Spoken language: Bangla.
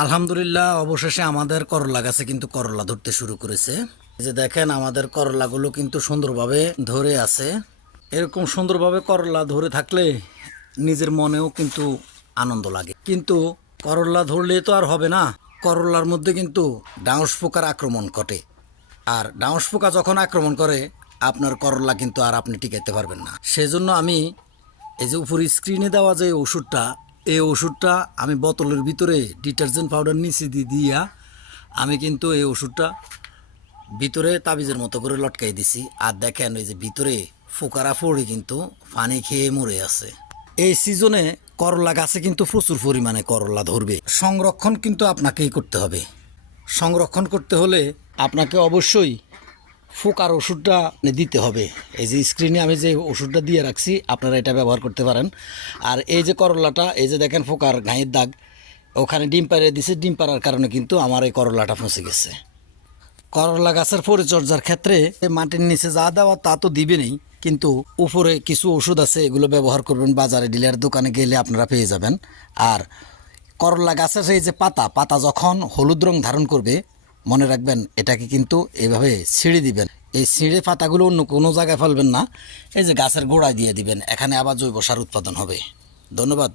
আলহামদুলিল্লাহ, অবশেষে আমাদের করলা গাছে কিন্তু করলা ধরতে শুরু করেছে। এই যে দেখেন, আমাদের করলাগুলো কিন্তু সুন্দরভাবে ধরে আছে। এরকম সুন্দরভাবে করলা ধরে থাকলে নিজের মনেও কিন্তু আনন্দ লাগে। কিন্তু করলা ধরলে তো আর হবে না, করলার মধ্যে কিন্তু ডাঁশ পোকার আক্রমণ ঘটে। আর ডাঁশ পোকা যখন আক্রমণ করে, আপনার করলা কিন্তু আর আপনি টিকাইতে পারবেন না। সেজন্য আমি এই যে উপরে স্ক্রিনে দেওয়া যে ওষুধটা, এই ওষুধটা আমি বোতলের ভিতরে ডিটারজেন্ট পাউডার নিচে দিয়া আমি কিন্তু এই ওষুধটা ভিতরে তাবিজের মতো করে লটকাই দিছি। আর দেখেন, ওই যে ভিতরে ফোকারা পড়ে কিন্তু পানি খেয়ে মরে আছে। এই সিজনে করলা গাছে কিন্তু প্রচুর পরিমাণে করলা ধরবে। সংরক্ষণ কিন্তু আপনাকেই করতে হবে। সংরক্ষণ করতে হলে আপনাকে অবশ্যই ফোকার ওষুধটা দিতে হবে। এই যে স্ক্রিনে আমি যে ওষুধটা দিয়ে রাখছি, আপনারা এটা ব্যবহার করতে পারেন। আর এই যে করলাটা, এই যে দেখেন ফোকার গাঁয়ের দাগ, ওখানে ডিম পাড়িয়ে দিছে। ডিম পাড়ার কারণে কিন্তু আমার এই করলাটা ফসে গেছে। করলা গাছের পরিচর্যার ক্ষেত্রে মাটির নিচে যা দেওয়া তা তো দিবেনই, কিন্তু উপরে কিছু ওষুধ আছে, এগুলো ব্যবহার করবেন। বাজারে ডিলার দোকানে গেলে আপনারা পেয়ে যাবেন। আর করলা গাছের এই যে পাতা পাতা যখন হলুদ রং ধারণ করবে, মনে রাখবেন এটাকে কিন্তু এভাবে ছিঁড়ে দিবেন। এই ছিঁড়ে পাতাগুলো অন্য কোনো জায়গায় ফেলবেন না, এই যে গাছের গোড়ায় দিয়ে দিবেন। এখানে আবার জৈব সার উৎপাদন হবে। ধন্যবাদ।